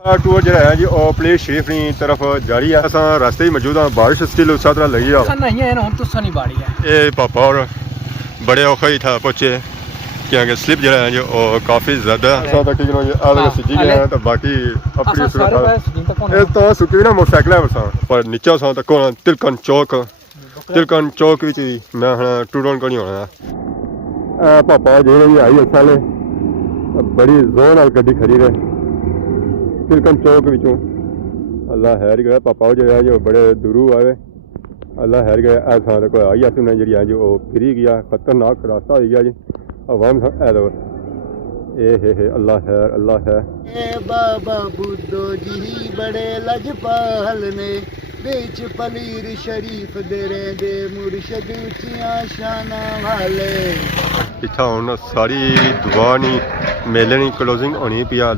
Tour जो है जी और प्लेस शरीफ की तरफ जारी है। असा रास्ते ही मौजूद हाँ, बारिश स्टिल उस तरह लगी है। ये पापा और बड़े औखा ही था पहुंचे क्योंकि स्लिप जो है जी और काफ़ी ज़्यादा सीजी गया है तो बाकी अपनी सूरत तो सुखी ना मोटरसाइकिल है बसा पर नीचे सा तक तिलकन चौक मैं हाँ टूर ऑन को नहीं होना पापा जो आई इस साल बड़ी जोर नाल गड्डी खड़ी रहे तिलकन चौक विचों अल्लाह हैर गया पापा जो है जो बड़े दूरू आए अल्लाह हैर गया ऐसा कोई आई अस उन्हें जी जो फिरी गया खतरनाक रास्ता हो गया जी अवाम ए हे अल्लाह है बाबा बुद्धो जी बड़े लजपाल ने बेच पलीर शरीफ दे दे मुर्शद ऊंचियां शाना वाले इतना हुन सारी दुआ नहीं मेले नहीं क्लोजिंग होनी पिया।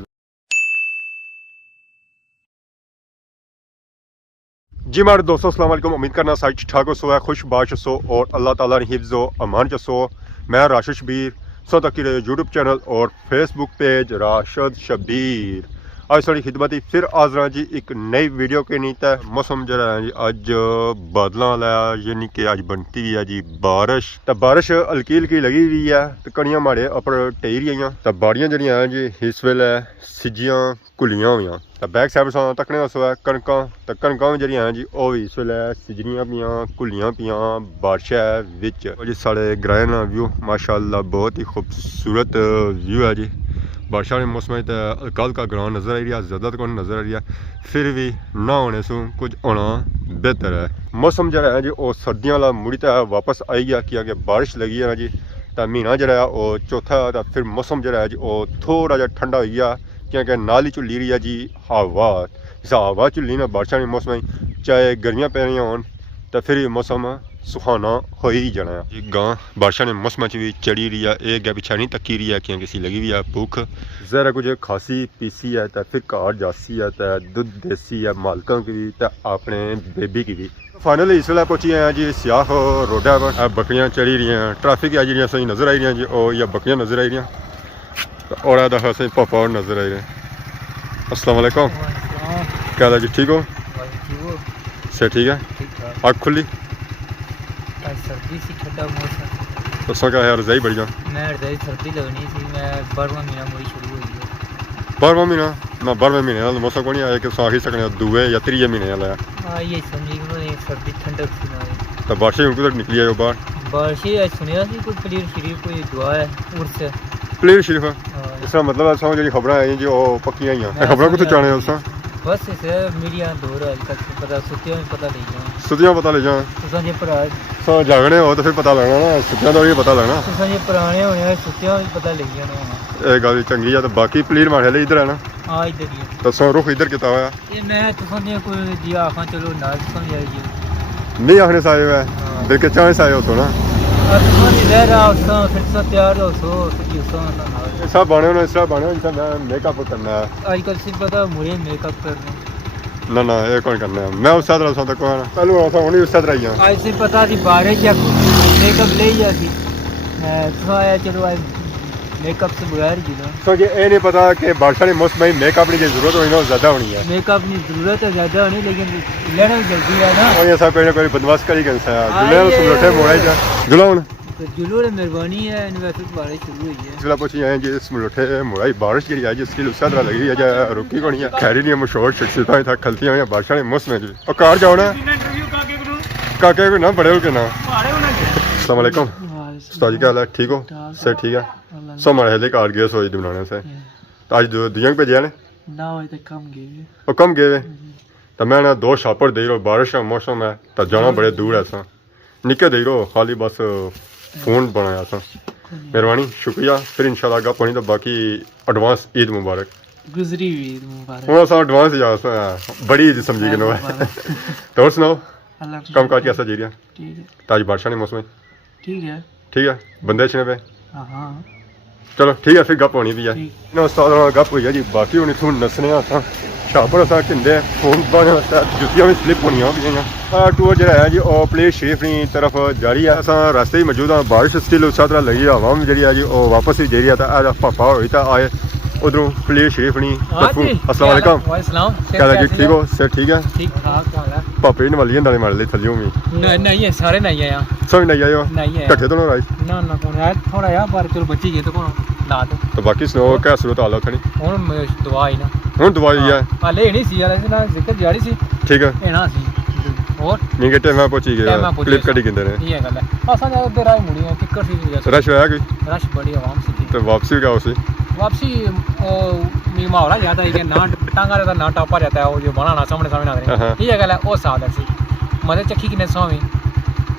जी मारे दोस्तों अस्सलाम वालेकुम उम्मीद करना सारी ठीक ठाक हो सो है खुश बाश सो और अल्लाह ताला ने हिफ्ज़ व अमान च सो। मैं राशिद शबीर सो तक यूट्यूब चैनल और फेसबुक पेज राशिद शबीर आज सारी खिदमत फिर हाज़र जी एक नई वीडियो के नीत है। मौसम जो है जी अज बादलों वाला यानी कि अज बनती हुई है जी बारिश तो बारिश हल्की हल्की लगी हुई है तो कणियां माड़े अपर टेई रही तो बाड़ियां जड़ियां हैं जी इस वेले सिजियां घुलियां हुई तो बैक साइड सा तकने वास्तै है कणकां तो कणकां जड़ियां हैं जी वह भी इस वेले सिजनियां पियां घुलियां पियां बारिश है विच जी साढ़े ग्रां का व्यू माशाअल्लाह बहुत ही खूबसूरत व्यू है जी। बारिश वाले मौसम तो हल्का हल्का ग्रां नज़र आ रही है ज़्यादा तो कौन नज़र आ रही है फिर भी ना होने से कुछ होना बेहतर है। मौसम जो है जी वो सर्दियों वाला मुड़ी तो वापस आई गया कि आगे बारिश लगी है ना जी तो महीना जो है वो चौथा तो फिर मौसम जो है जी वो थोड़ा जहा ठंडा हो गया क्योंकि नाल ही झुली रही है जी हवा इस हवा झुली ना बारिश वाले मौसम चाहे गर्मियाँ पै रही हो तो फिर मौसम सुहाना हो ही जाना है जी। गां बारिशा ने मौसम भी चढ़ी रही है एक गै पिछा नहीं तकी रही है क्योंकि किसी लगी हुई है भूख जरा कुछ खासी पीसी है तो फिर घर जासी है तो दुध देसी है मालकों की भी तो अपने बेबी की भी। फाइनली इस वेले पहुंची हैं जी सियाह रोडा पर बकरियां चढ़ी रही हैं ट्रैफिक है जी सही नज़र आई रही हैं जी और या बकरियां नज़र आई रही और दफा सही पापा और नज़र आई रहे। अस्सलाम वालेकुम क्या हाल है जी ठीक हो से ठीक है आग खुली सर्दी सी ठंडा मौसम तो क्या है रजाई बड़ी मैं रजाई सर्दी लगनी थी मैं 12वां महीना मुड़ी शुरू हुई है 12वां महीना ना 12वें महीने वाला मौसम को नहीं आया कि आखी सकने दूए या त्रीए महीने वाला हां ये समझी कि सर्दी ठंडक सी ना तो बारिश उनको निकली है बाहर बारिश ही सुनिया सी कोई पलीर शरीफ कोई दुआ है उर्स पलीर शरीफ इसका मतलब है समझ जी खबरें आई जी वो पक्की आई हैं खबरें कुछ चाहने उस बस इसे मीडिया दौर अज तक पता सुतियों में पता ले जाओ सुतियां पता ले जाओ तुसां जे भरा सो जागने हो तो फिर पता लगना ना सुतियां तो भी पता लगना तुसां जे पुराने होने सुतियों में पता ले जाना ये गल चंगी है तो बाकी पलीर मारे ले इधर है ना हां इधर ही तो सो रुख इधर किता होया ये मैं तुसां जे कोई जी आखा चलो नाज समझ आई जी नहीं आखने साए है दिल के चाहे साए हो तो ना तुसां जे रह रहा उस फिर से तैयार हो सो सकी उस ना सब बने होने सब बने होने सब मेकअप करना है आजकल सिर्फ पता मुझे मेकअप करना ना ये कौन करना है मैं उस तरह सा तक पहलू ऐसा होनी उस तरह ही आज से पता थी बारिश या मेकअप ले जाती तो आया चलो आज मेकअप से बगैर जी तो ये नहीं पता कि बारिश वाले मौसम में मेकअप की जरूरत होनी ना ज़्यादा होनी है मेकअप की जरूरत है ज़्यादा होनी लेकिन लेना जल्दी है ना और ये सब कोई ना कोई बदमाश करी गन सा दुल्हन सुलटे मोड़ा जा दुल्हन तो जुलूर मेहरबानी है इन्वेस्टर बारिश शुरू हुई है जिला पहुंची हैं जी सुलटे मोड़ाई बारिश की है जिसकी उस तरह लगी है जा रुकी को नहीं है खैरी नहीं मशहूर शख्सियतें था खलती हैं बारिश वाले मौसम जी और कार जाओ ना काके को ना बड़े हो के ना अस्सलाम वालेकुम उस्ताद क्या हाल है ठीक हो सर ठीक है सो हमारे हेले कार गए सो बनाने से तो आज दियंग पे जाने ना होए तो कम गए और कम गए तो मैं ना 2 शापर दे रहा बारिश का मौसम है तो जाना बड़े दूर है सा निके दे रहा खाली बस फोन बनाया सा मेहरबानी शुक्रिया फिर इंशाल्लाह गप होनी तो बाकी एडवांस ईद मुबारक गुजरी ईद मुबारक थोड़ा सा एडवांस जा बड़ी ईद समझी गए तो और सुनाओ कम काज कैसा जी रहा ठीक है ताज बारिश ने मौसम ठीक है बंदे छने पे हां चलो ठीक है फिर गप होनी भी है ना उस्ताद गप हुई है जी बाकी होनी थोड़ी नसने आसा शापर असा किंदे फोन बने जुतियां भी स्लिप होनी भी टूर जो है जी और प्लेस शरीफ की तरफ जारी है असा रास्ते ही मौजूद हाँ बारिश स्टिल उस तरह लगी हवा भी जी है जी वो वापस भी जी रही है तो पापा होई तो आए उधरों प्लेट शरीफ नहीं हाँ जी अस्सलाम वालेकुम वालेकुम क्या लगी ठीक हो सर ठीक है ठीक ठाक क्या हाल है पापे ने वाली अंदाले मार ले थलियों में नहीं है सारे नहीं है यहाँ सब नहीं आयो नहीं है इकट्ठे तो ना राई ना ना कौन है थोड़ा यार पर चलो बच्ची गए तो कौन ला दो तो बाकी सुनाओ क्या सूरत हाल है थनी और दुआ ही ना हुन दवाई है हाले नहीं सी यार ना जिक्र जारी सी ठीक है ए ना सी और नहीं के टाइम पहुंची गए क्लिप कटी किंदे ने ये गल है असा जा उधर आई मुड़ी है किक्कर सी रश होया कोई रश बड़ी आवाम सी थी तो वापसी क्या उसी वापसी मी मावरा जाता है कि ना टांगा रहता ना टापा रहता है वो जो बनाना सामने सामने ना करे ये गल है ओ साल सी मदे चक्की किने स्वामी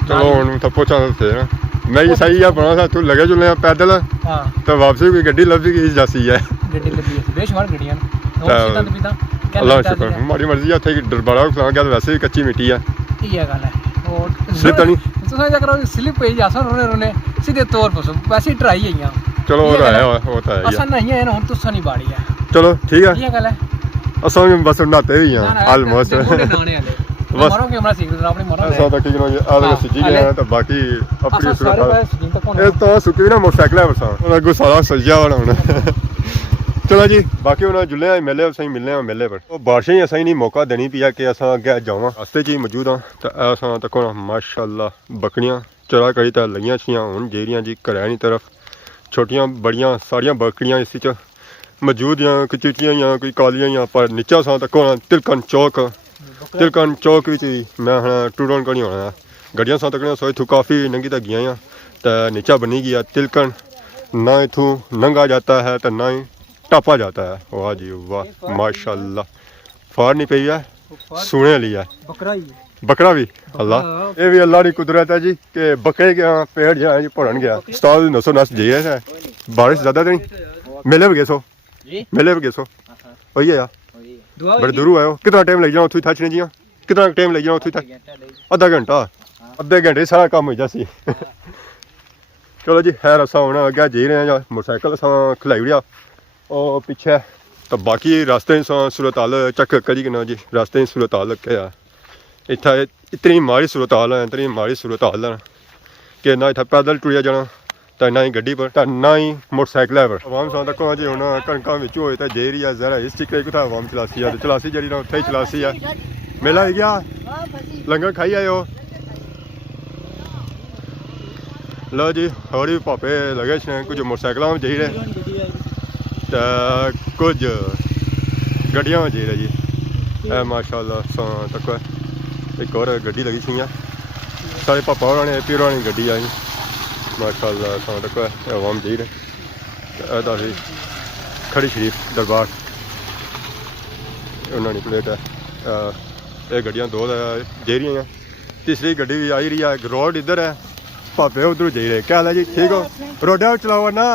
चलो हुन तो पहुंचा थे ना मैं ये सही है बना था तू लगे जुले पैदल हां तो वापसी कोई गड्डी लभ गई जासी है गड्डी लगी है बेशुमार गड्डियां और सीधा तो पीता अल्लाह शुक्र हमारी मर्जी है थे डरबाड़ा खा गया वैसे ही कच्ची मिट्टी है ये गल है और स्लिप तो नहीं तो समझ करो स्लिप पे जा रोने रोने सीधे तौर पर वैसे ही ट्राई है यहां चलो होता है असन नहीं है ना हुन तुसा नहीं बाड़ी है चलो ठीक है ये गल है असां बस नहाते भी हैं ऑलमोस्ट बस मरोगे हमरा सीख दो अपनी मरो ऐसा तो ठीक है आगे सीधी गए हैं तो बाकी अपनी सारे सूरत बस तो कौन ये तो सुकी ना मोटरसाइकिल है बसा और अगो सारा सजा वाला हुन चलो जी बाकी हुन जुले मेले सही मिलने हैं मेले पर वो बारिशें असां नहीं मौका देनी पिया कि असां अगे जावां रास्ते च ही मौजूद हां तो असां तक माशाअल्लाह बकरियां चरा करी तो लगियां छियां हुन जेरियां जी घरै तरफ छोटियां बड़ियां सारियां बकरियां इस च मौजूद हैं कोई चिट्टियां या कोई कालियां या पर नीचा सा तक तिलकन चौक विच मैं हाँ टूरन का नहीं होना गड्डियां सा तक सो इतों काफ़ी नंगी तक गई हैं तो नीचा बनी गया तिलकन ना इतों नंगा जाता है तो ना ही टापा जाता है वाह जी वाह माशाल्लाह फार नहीं पई है सुने ली है बकरा ही बकरा भी अल्लाह ये भी अल्लाह की कुदरत है जी कि बकरे के पेड़ जो है जी भरन गया उस्ताद नसो नस जी है बारिश ज़्यादा तो नहीं मेले भी गए सो मेले भी गए सो वही है यार बड़े दूर आयो कितना टाइम लग जाओ उथू थचने जी कितना टाइम लग जाओ उथू तक आधा घंटा अद्धे घंटे सारा काम हो जासी चलो जी खैर असा हूँ अगे जी रहे हैं मोटरसाइकिल असा खिलाई उड़िया और पीछे तो बाकी रास्ते सूरत हाल चेक करी ना जी रास्ते सूरत हाल क्या इतना इतनी माड़ी सूरत हाल है इतनी माड़ी सूरत हाल है कि ना इतना पैदल टुरिया जाना तो ना ही गड्डी पर तो ना ही मोटरसाइकिल पर आवाम सा तक जी हूँ कणकों में होए तो जे रही है जरा इस चिक्के कुछ आवाम चलासी है चलासी जी ना उत्थे ही चलासी है मेला हो गया लंगर खाई आयो लो जी और भी पापे लगे कुछ मोटरसाइकिलों में जी रहे तो कुछ गड्डिया में जी रहे जी माशाल्लाह सा तक एक और गड्डी लगी सी सारे पापा होर ने पीर होर गड्डी आई माशाल्लाह सा तक आवाम जी रहे खड़ी शरीफ दरबार उन्होंने प्लेट है ये गड्डियां दो जे रही हैं तीसरी गड्डी भी आई रही है रोड इधर है पापे उधर जी रहे क्या हाल है जी ठीक हो रोडा चलाओ ना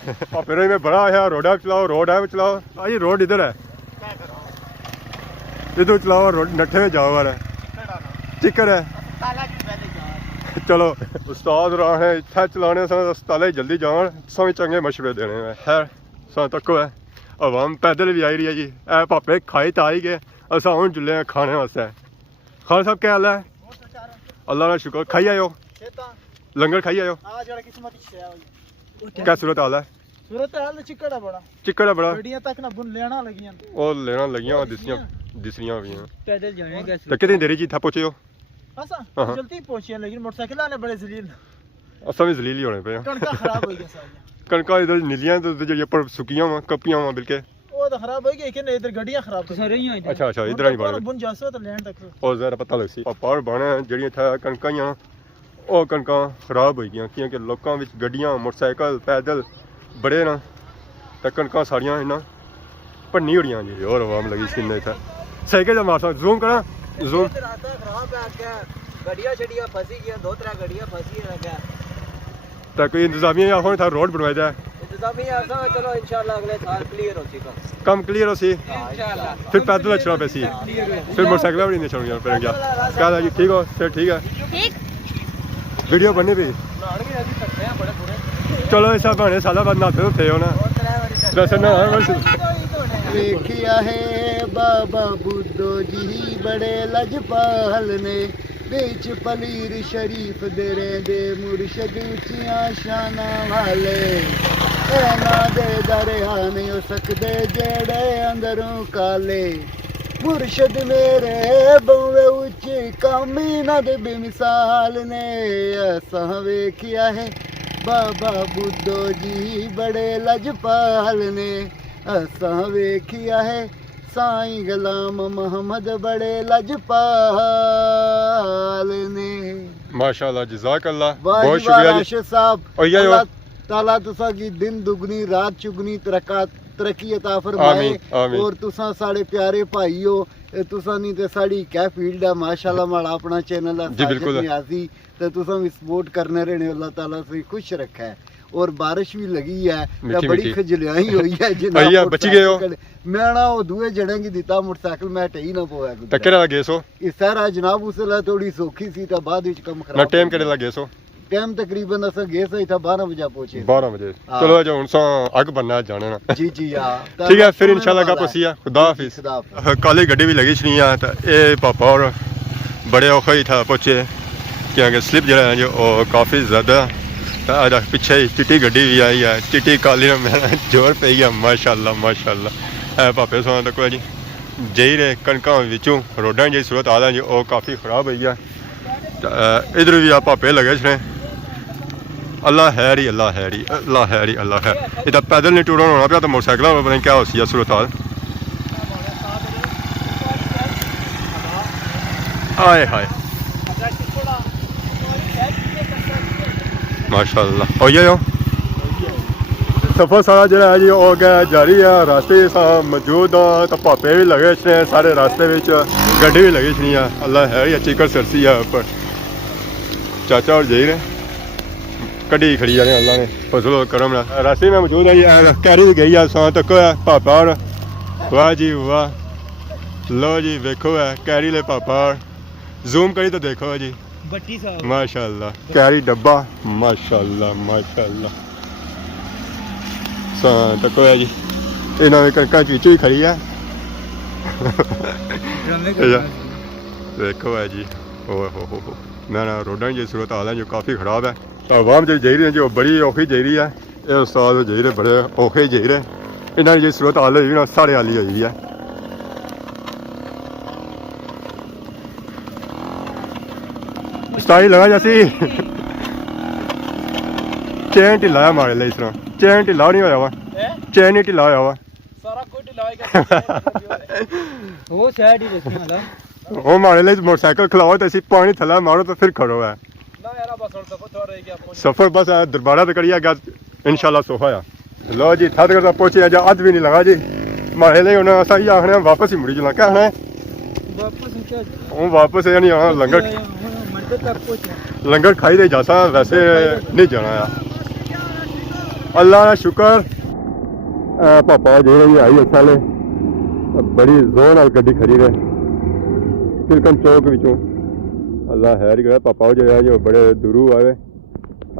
पापे में बड़ा है रोडा चलाओ रोड है चलाओ आई रोड इधर है इधर चलाओ रोड नट्ठे में जाओ यार चिक्कर है चलो उस्ताद रहा है इतना चलाने अस्पताल जल्दी जाओ सभी चंगे मशवरे देने में खैर सा तको है आवाम पैदल भी आई रही है जी ए पापे खाई तो आई गए असा हूँ जुले हैं खाने वास्ते खान साहब क्या हाल है अल्लाह का शुक्र खाई आयो लंगर खाई आयो क्या सूरत हाल है चिक्कड़ है बड़ा और लेना लगियां दिसरियां भी हैं पैदल जाने का तो कितनी देरी जी था पहुंचे हो जल्दी पहुंचे लेकिन मोटरसाइकिल वाले बड़े जलील असा भी जलील ही होने पे कणका खराब हो गया सारी कणका इधर नीलियां तो जो पर सुकियां वा कपियां वा बिल्कुल वो तो खराब हो गई लेकिन इधर गाड़ियां खराब तो सारी ही अच्छा अच्छा इधर ही बन बुन जासो तो लैंड तक और जरा पता लग सी पार बने जड़ियां था कणकां ਉਹ ਕਣਕਾਂ ਖਰਾਬ ਹੋ ਗਈਆਂ ਕਿਉਂਕਿ ਲੋਕਾਂ ਵਿੱਚ ਗੱਡੀਆਂ ਮੋਟਰਸਾਈਕਲ ਪੈਦਲ ਬੜੇ ਨਾ ਤਾਂ ਕਣਕਾਂ ਸਾਰੀਆਂ ਇਹਨਾਂ ਭੰਨੀ ਹੋੜੀਆਂ ਜੀ ਹੋਰ ਆਵਾਮ ਲੱਗੀ ਸੀ ਕਿੰਨੇ ਇੱਥੇ ਸਾਈਕਲ ਦਾ ਮਾਰਸਾ ਜ਼ੂਮ ਕਰਾਂ ਜ਼ੂਮ खराब है क्या गाड़ियां छड़ियां फंसी गई दो तरह गाड़ियां फंसी है क्या ਤਾਂ ਕੋਈ ਇੰਤਜ਼ਾਮੀਆ ਜਾਂ ਹੁਣ ਤਾਂ ਰੋਡ ਬਣਵਾਇਆ ਜਾਏ इंतजामिया ऐसा चलो इंशाल्लाह अगले साल क्लियर हो चुका ਕੰਮ ਕਲੀਅਰ ਹੋ ਸੀ इंशाल्लाह ਫਿਰ ਪੈਦਲ ਚਲਾ ਪਏ ਸੀ ਫਿਰ ਮੋਟਰਸਾਈਕਲ ਵੀ ਨਹੀਂ ਚਲਾਉਣੀਆਂ ਪੈਣਗੀਆਂ ਕਹਾਂ ਜੀ ਠੀਕ ਹੋ ਫਿਰ ਠੀਕ ਹੈ ठीक वीडियो बनी भी चलो ऐसा बने साला बाद नहाते तो थे हो ना वैसे ना देखिया है बाबा बुद्धो जी बड़े लजपाल ने बेच पलीर शरीफ दे मुर्शद ऊंचियां शाना वाले ਇਹਨਾਂ ਦੇ ਦਰਿਆ ਨਹੀਂ ਹੋ ਸਕਦੇ ਜਿਹੜੇ ਅੰਦਰੋਂ ਕਾਲੇ ਮੁਰਸ਼ਦ ਮੇਰੇ ਬਵੇ ਉੱਚੀ ਕਾਮੀ ਨਾ ਦੇ ਬੇਮਿਸਾਲ ਨੇ ਅਸਾਂ ਵੇਖਿਆ ਹੈ ਬਾਬਾ ਬੁੱਧੋ ਜੀ ਬੜੇ ਲਜਪਾਲ ਨੇ ਅਸਾਂ ਵੇਖਿਆ ਹੈ ਸਾਈਂ ਗੁਲਾਮ ਮੁਹੰਮਦ ਬੜੇ ਲਜਪਾਲ ਨੇ माशाल्लाह जज़ाकल्लाह वाह बहुत जी वाह शुक्रिया जी राशिद साहब और ये अल्लाह ताला तुसा की दिन दुगनी रात चुगनी तरक्की अता फरमाए आमीन, आमीन। और तुसा साढ़े प्यारे भाई हो तुसा नहीं ते साड़ी क्या फील्ड है माशाल्लाह माड़ा अपना चैनल है जी, बिल्कुल। नियाज़ी ते तुसा भी सपोर्ट करने रहने अल्लाह ताला से खुश रखा है और बारिश भी लगी है मीठी, बड़ी मीठी। खजलियाई हुई है भैया, बची गए हो? मैं ना वो दुए जड़े की दिता मोटरसाइकिल मैं टही ना पोया तक्के लगे सो इस सारा जनाब उसले थोड़ी सौखी सी था बाद विच कम ना खराब टाइम केड़े लगे सो टाइम तकरीबन अस गए सही था 12 बजे पहुंचे 12 बजे हाँ। चलो जो हुन सा अग बनना है जाने ना जी जी हाँ ठीक है फिर इंशाल्लाह का पसिया खुदा हाफिज काली गड्डी भी लगी छनी है तो ए पापा और बड़े औखे ही था पहुंचे क्योंकि स्लिप जरा है जो काफ़ी ज़्यादा तो पीछे चिट्टी गड्डी भी आई है चिट्टी काली में मेरा जोर पे गया माशाल्लाह माशाल्लाह है पापे सो तक जी जई रे कणकों विचों रोडां जी सूरत हाल है जी वो काफ़ी ख़राब हुई है इधर भी आप पापे लगे छे अल्लाह हैरी अल्लाह हैरी अल्लाह हैरी अल्लाह है इधर पैदल नहीं टूरन होना पिया तो मोटरसाइकिल पता नहीं क्या हो सी सूरत हाल हाय हाय माशाल्लाह और ये सफ़र सारा जरा है जी हो गया जारी है रास्ते सा मौजूद हाँ तो पापे भी लगे छे सारे रास्ते में गड्डी भी लगी छनी है अल्लाह है या चिकर सरसी है ऊपर चाचा और जही रहे कड़ी खड़ी है अल्लाह ने फजल और करम रास्ते में मौजूद है जी कैरी गई है सौ तक है पापा और वाह जी वाह लो जी देखो है कैरी ले पापा और जूम करी तो देखो जी बट्टी साहब माशाल्लाह कैरी डब्बा माशाल्लाह माशाल्लाह सा तको है जी इन्होंने कणका चीचू ही खड़ी है देखो है जी ओ हो ना ना रोडां जी सूरत हाल है जो काफ़ी ख़राब है आवाम जो जा रही है जो बड़ी औखी जा रही है ये उस्ताद जा रहे बड़े औखे जा रहे इन्होंने जी सूरत हाल हुई ना साढ़े हाली हुई है स्टाइल लगा जैसी चैन ढिला है मारे इस तरह चैन ढिला नहीं होया वा चैन ही ढिला होया वा सारा कुछ ढिलाएगा वो साइड ही देखने वाला वो मारे लिए मोटरसाइकिल खिलाओ तो इसी पानी थला मारो तो फिर खड़ो है ना यार बस और सफर थोड़ा रह गया सफर बस दरबारा तो करिए गया इंशाल्लाह सोफा या लो जी थद कर पहुंचे जा अद भी नहीं लगा जी मारे लिए उन्हें ऐसा ही आखने वापस ही मुड़ी चला क्या है वापस क्या वो वापस यानी हाँ लंगर मंदिर तक पहुंचे लंगर खाई दे जासा वैसे नहीं जाना यार अल्लाह का शुक्र पापा जो रही आई इस साले बड़ी जोर नाल गड्डी खड़ी रहे तिलकन चौक विचों अल्लाह हैर गया पापा जो है जो बड़े दूरू आए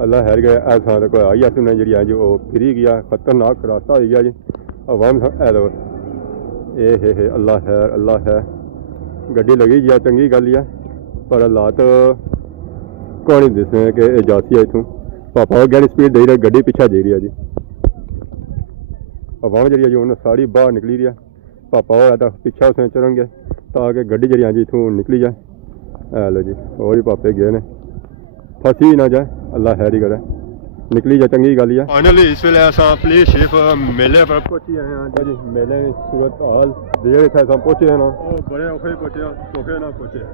अल्लाह हैर गया ऐसा तक आई अस उन्हें जी जो फिरी गया खतरनाक रास्ता हो गया जी अवाम ऐलो ए हे अल्लाह है गड्डी लगी जी चंगी गल है पर हालात कौन नहीं दसने कि जाती है इतों पापा गैर स्पीड दे रहे गड्डी पिछा दे रही है जी अवाम जी जो उन्हें सारी बाहर निकली रही है पापा होया तो पिछा उसने चढ़ेंगे ताकि गड्डी जी जी इतों निकली जाए लो जी और ही पापे गए ने फसी ना जाए अल्लाह हैरी करे निकली जाए चंगी गल है फाइनली इस वेले अस पुलिस शिप मेले पर पहुंची आए हैं जी मेले सूरत हाल देर थे अस पहुंचे हैं ना बड़े औखे पहुंचे सोखे ना पहुंचे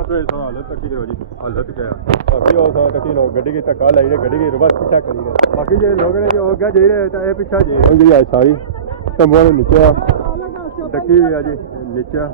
अपने हालत तक ही जी हालत क्या बाकी और तक ही गड्डी की धक्का लाई रहे गड्डी की रिवर्स पीछा करी रहे बाकी जो लोग ने जो अगे जा रहे तो ये पीछा जी जी आज सारी तंबुआ नीचे टक्की भी है जी नीचे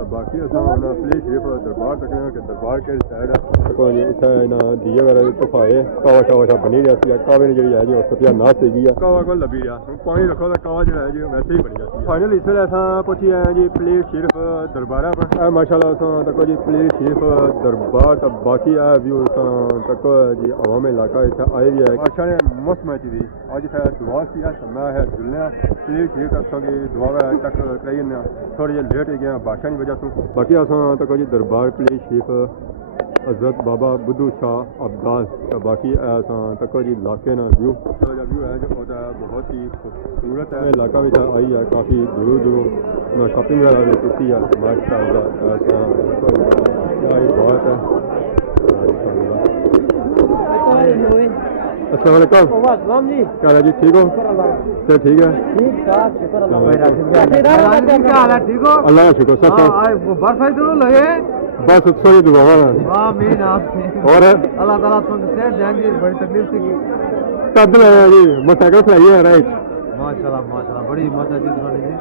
तो बाकी पुलिस शिप दरबार तक कि दरबार के साइड कोई इतना दिए वगैरह तुफाए कावा शावा बनी रहा कावे ने जी है जी सत्या ना सीगी कावा को लभी रहा पानी रखो तो कावा जो है जी वैसे ही बनी जाती है फाइनल इस वेले अस पहुंची आए जी पुलिस शिप दरबारा पर माशाल्लाह तक जी पुलिस शिप दरबार तो बाकी है व्यू तक जी अवाम इलाका इतना आए भी है बादशाह ने मौसम थी अज इतना दुआ किया मैं है जुलने पुलिस शिप तक दुआ तक कराई थोड़े जे लेट हो गया बादशाह की वजह से बाकी अस तक जी दरबार पुलिस शिप हज़रत बाबा बुद्धू शाह अब्दास बाकी ऐसा तक जी इलाके ना व्यू व्यू है जो होता है बहुत ही खूबसूरत है इलाका भी आई है काफ़ी दूर दूर ना शॉपिंग वगैरह भी की है माशाअल्लाह ऐसा बहुत है। अस्सलाम वालेकुम जी, क्या है जी, ठीक हो? सर ठीक है, अल्लाह का शुक्र सर। बस थोड़ी दुआ और अल्लाह ताला तुमको सेहत देंगे, बड़ी तकलीफ थी कब लाया जी मोटरसाइकिल चलाई है राइट माशाल्लाह माशाल्लाह बड़ी मजा जी तुम्हारी जी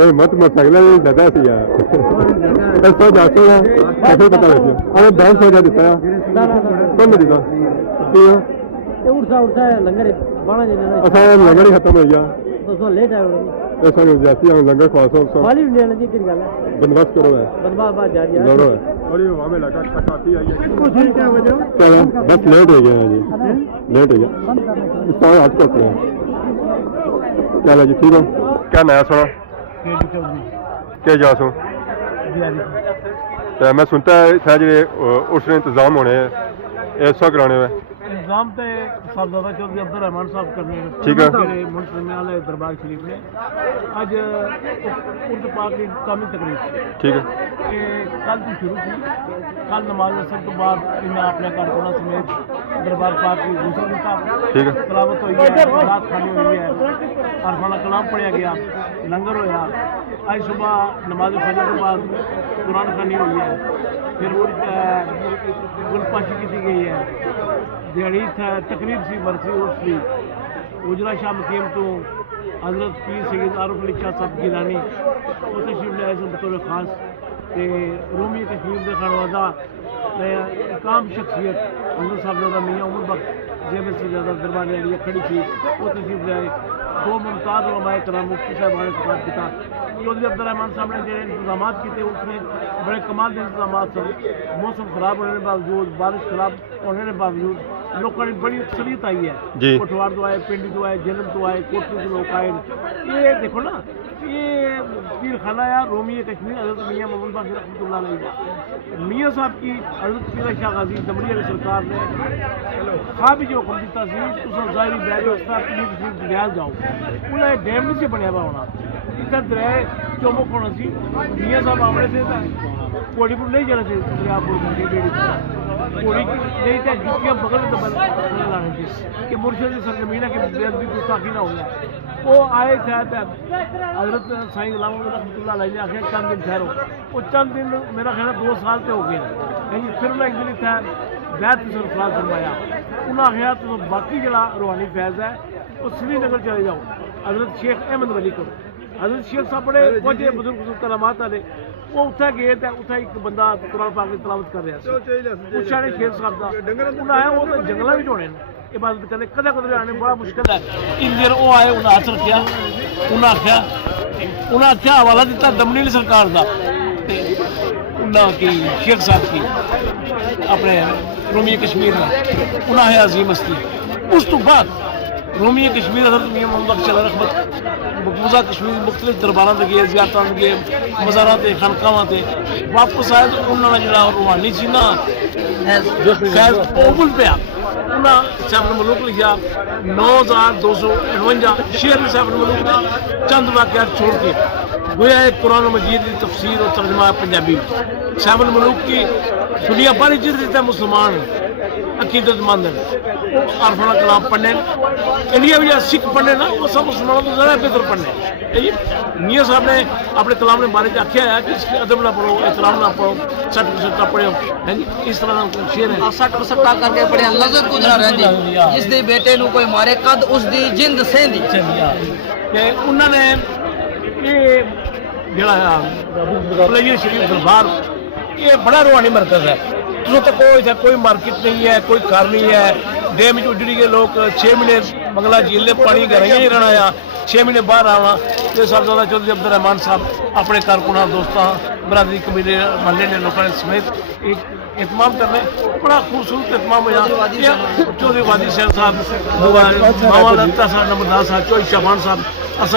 ए मत मोटरसाइकिल दादा सी यार बस तो जाते हैं कैसे पता लगे अरे 10 हो जा दिता कौन दिखा ठीक है उड़सा लंगर बाणा जी ने अच्छा लंगर ही खत्म हो गया तो लेट आए ऐसा नहीं जैसे हम लंगर खासो वाली भी लेना जी की गल है बंदोबस्त करो है बंदोबस्त बात जारी है लड़ो है और ये हमें लगा काफी आई है क्या वजह चलो बस लेट हो गया है जी लेट हो गया इस तरह आज करते हैं चलो जी ठीक है क्या नया सुना क्या जा सो तो मैं सुनता है शायद जो उसने इंतजाम होने हैं ऐसा कराने में इंतजाम तो साहबजादा चौधरी अब्दुल रहमान साहब करने ठीक है मुंतजम दरबार शरीफ ने अज उर्द पाक की इस्लामी तकरीब ठीक है ये कल तो शुरू थी कल नमाज असर तो बाद इन्हें अपने कारकुना समेत दरबार पाक की दूसरा किताब ठीक है तलावत हुई है रात खानी हुई है अरफाना कलाम पढ़ा गया लंगर होया आज सुबह नमाज फजर के बाद कुरान खानी हुई है फिर गुलपाशी की गई है दिहाड़ी तकरीब सी बरसी उसकी उजला शाह मकीम तो हजरत पीर सैयद आरिफ अली शाह साहब गिलानी वो तशरीफ ले आए बतौर खास ते रूमी कश्मीर के खानवादा काम शख्सियत हजरत साहबजादा मियाँ उमर बख्श जेब से ज़्यादा दरबार लिया खड़ी थी वो तशरीफ ले आए दो मुमताज़ उलमाए कराम मुफ्ती साहब ने खिताब किया चौधरी अब्दुल रहमान साहब ने जो इंतजाम किए उसने बड़े कमाल के इंतजाम सब मौसम खराब होने के बावजूद बारिश खराब होने के बावजूद लोगों की बड़ी अक्सरियत आई है कोटवार तो आए पिंडी तो आए जलम तो आए कोटली के लोग आए ये देखो ना ये पीर खाना या रोमी कश्मीर हजरत मियाँ मोहम्मद बख्श रहमतुल्लाह अलैह मियाँ साहब की हजरत पीर शाह गाजी दमड़ी अली सरकार ने खाब जो हुक्म दिता सी तुम ज़ाहिरी बैर ब्याज जाओ उन्हें डैम नहीं से बनया हुआ होना इतना दरिया चौमुख होना सी मियाँ साहब आमने थे घोड़ी पर नहीं जाना चाहिए दरिया घोड़ी नहीं तो जुतियाँ बगल तो लाने थे कि मुर्शद की सरजमीन है कि बेअदबी गुस्ताखी ना हो गया वो आए शायद हजरत साईं गुलाम रहमतुल्लाह अलैह ने आखिर चंद दिन ठहरो वो चंद दिन मेरा ख्याल 2 साल से हो गए फिर मैं एक दिन इतना बैत सरफराज फरमाया उन्हें आखिया तो बाकी जरा रूहानी फैज़ है वो श्रीनगर चले जाओ हजरत शेख अहमद वली को हजरत शेख साहब बड़े वजे बुजुर्ग करामात वाले वो उत्थे गए तो उत्थे एक बंदा कुरान पाक की तलावत कर रहा पूछा ने शेख साहब का उन्हें आया वो तो जंगलों में होने इबादत करते कदे कदे आने बड़ा मुश्किल है इन देर वो आए उन्हें हाथ रखा उन्हें आख्या हवाला दिता दमनी सरकार का की शेख साहब की अपने रोमी कश्मीर में उन्हें है अजीम हस्ती उस तो बाद रोमी कश्मीर हजरत मियाँ मोहम्मद बख्श रहमत मकबूजा कश्मीर मुख्तलिफ दरबार से गए जियारतां से गए मज़ारां से खानकावां से वापस आए तो उन्होंने जो रूहानी सी ना खैर ओबुल पे उन्हें साहब मलूक लिखा 9258 शेर साहब मलूक का चंद वाक़या छोड़ के गोया एक कुरान मजीद की तफसीर और तर्जमा पंजाबी साहब मलूक की दुनिया भर इज्जत देता मुसलमान अकीदतमंद अरफाना कलाम पढ़ने इंडिया में सिख पढ़ने ना वो सब मुसलमानों को ज़्यादा बेहतर पढ़ने मियाँ साहब ने अपने कलाम के बारे में आख्या है कि इसके अदब ना पढ़ो एहतराम ना पढ़ो 60% पढ़ो है जी इस तरह का शेर है 60% करके पढ़े लज़त गुजरा रहती जिस दी बेटे नू कोई मारे कद उस दी जिंद सेंदी उन्होंने ये जड़ा शरीफ दरबार ये बड़ा रूहानी मरकज है तो कोई मार्केट नहीं है कोई घर नहीं है डैम उजड़ी के लोग 6 महीने मंगला झील ने पानी घर ही नहीं रहना या 6 महीने बाहर आना तो साहबजादा चौधरी अब्दुल रहमान साहब अपने कारकुना दोस्तों बरादरी कबीले महल्ले ने लोगों ने समेत एक एहतमाम करने बड़ा खूबसूरत एहतमाम हो चौधरी वादी शहर साहब नंबरदार साहब चौधरी शबान साहब असा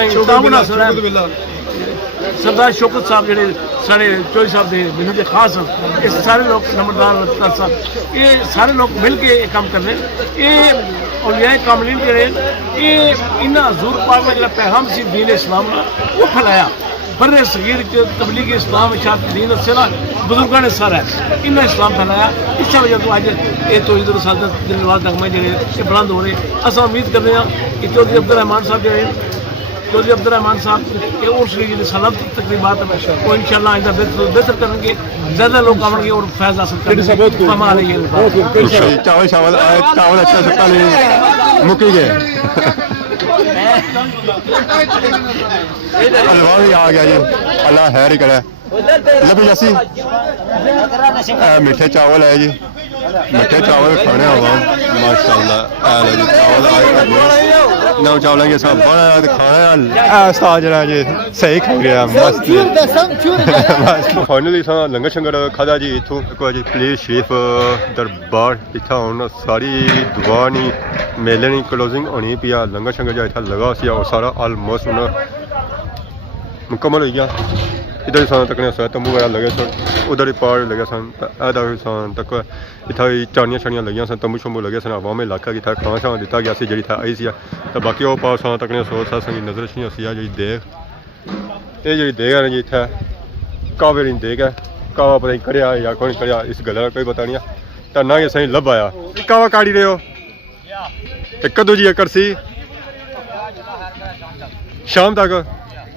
सरदार शौकत साहब ਜਿਹੜੇ ਸਾਡੇ ਚੋਈ ਸਾਹਿਬ ਦੇ ਮੈਨੂੰ ਦੇ ਖਾਸ ਹਨ, ਇਹ ਸਾਰੇ ਲੋਕ ਨੰਬਰਦਾਰ ਅਫਸਰ ਸਾਹਿਬ, ਇਹ ਸਾਰੇ ਲੋਕ ਮਿਲ ਕੇ ਇਹ ਕੰਮ ਕਰਦੇ ਨੇ। ਇਹ ਔਲਿਆ ਕਾਮਲੀਨ ਜਿਹੜੇ ਇਹ ਇਹਨਾਂ ਹਜ਼ੂਰ ਪਾਕ ਦਾ ਜਿਹੜਾ ਪੈਗਾਮ ਸੀ ਦੀਨ ਇਸਲਾਮ ਦਾ ਉਹ ਫੈਲਾਇਆ बर्रे सगीर तबलीगी इस्लाम शाद दीन सला बुजुर्गों ने सारा इन्ना इस्लाम फैलाया। इस वजह तो अज ये तो इधर सादत दिलवाद नगमे जो बुलंद हो रहे। अस उम्मीद करते हैं कि चौधरी अब्दुल रहमान साहब जो चौधरी अब्दुल रहमान साहब ये उस जी सलात तकरीबात वो इंशाल्लाह आइंदा बेहतर करेंगे, ज़्यादा लोग आवेंगे और फैज़ हासिल करेंगे। चावल चावल चावल अच्छा सकता नहीं मुकी गए हलवा भी आ गया जी, अल्लाह खैर ही करे। लभी लस्सी मीठे चावल है जी, मीठे चावल खाने हुआ माशाल्लाह जी। चावल नौ चावल के साथ बड़ा खाना ऐसा जरा जी सही खा गया मस्त। फाइनली सा लंगर शंगर खादा जी इतों जी प्लीज शरीफ दरबार इतना हूँ सारी दुआ नहीं मेले नहीं क्लोजिंग होनी पी लंगर शंगर जो इतना लगा सी और सारा ऑलमोस्ट हूँ मुकम्मल हो गया। इधर सान तक तंबू वगैरह लगे सन, उधर ही पहाड़ लगे सन, सान तक इतना चानियाँ छानियाँ लगियाँ सन, तंबू शंबू लगे सन। आवाम इलाका की था खां छां दिता गया सी जी आई सी। तो बाकी वो पास सान तक सौ सत्संग नजर अच्छी सी जी देख ये जी देख है जी इतना कावे नहीं देख है कावा पता नहीं करिया या कौन करिया इस गल का कोई पता नहीं है। तो ना कि सही लभ आया कावा काड़ी रहे हो कदों जी अकर सी शाम तक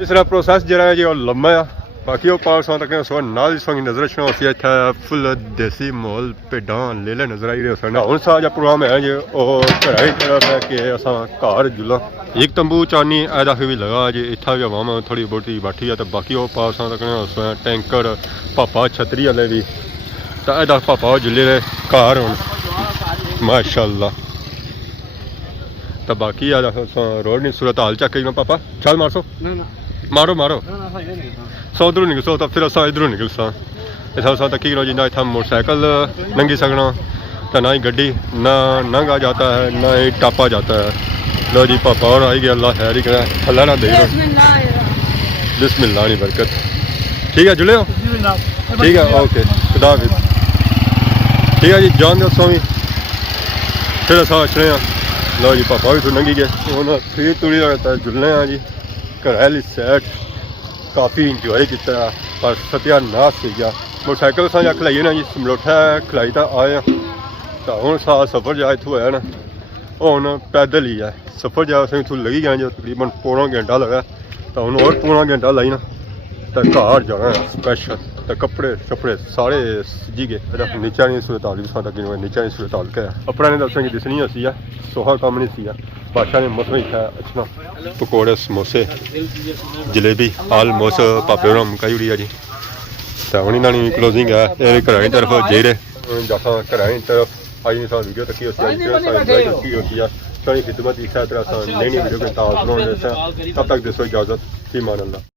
इस तरह प्रोसैस जरा है जी और लम्बा है। बाकी वो पास तक सो नाल संग नजर अच्छा सी इतना फुल देसी माहौल भेडां लेले नजर आई रहे सन। हूँ सा जो प्रोग्राम है जी घर की तरफ है कि अस घर जुला एक तंबू चानी ऐदा भी लगा जी इतना भी आवाम थोड़ी बहुती बैठी है। तो बाकी वो पास तक टैंकर पापा छतरी वाले भी तो ऐदा पापा जुले घर हूँ माशाल्लाह। तो बाकी रोड नहीं सूरत हाल चक पापा चल मारसो मारो मारो सौ उधरों निकल सो तो फिर अस इधरों निकल सा इतना तकी लो जी ना इतना मोटरसाइकिल लंघी सकना तो ना ही गड्डी ना नंगा जाता है ना ही टापा जाता है। लो जी पापा और आई गया अल्लाह खैर ही करे अल्लाह ना दे बिस्मिल्लाह नहीं बरकत। ठीक है जुले हो ठीक है ओके खुदा हाफिज़। ठीक है जी जान दो सो भी फिर अस अच्छे हैं। लो जी पापा भी तो नंगी गए हूँ फिर तुड़ी जुलने हैं जी घर सैट काफ़ी इंजॉय किया पर सत्यानाश से गया। मोटरसाइकिल सा खिलाई ना जी समलोठा खिलाई तो आए तो हूँ सा सफ़र जा इतों है ना हूँ पैदल ही है सफ़र जा इतों लगी गया जो तकरीबन पौना घंटा लगा। तो हूँ और पौना घंटा लाई ना तो घर जाना है स्पैशल। तो कपड़े शपड़े सारे सजी गए नीचा नहीं सूरत तक नीचा नहीं सूरत हाल क्या अपना ने दस दिसनी सी सोहा कम नहीं सी बादशाह ने मौसम ही खाया अच्छा पकौड़े समोसे जलेबी आलमोस्ट पापे होना मुकाई उड़ी है जी। तो हूँ इन्होंने क्लोजिंग है ये घर की तरफ जे रहे जाता घर की तरफ आई नहीं वीडियो तक होती है सारी खिदमत इस तरह नई वीडियो के तब तक दसो इजाज़त फी मान अल्लाह।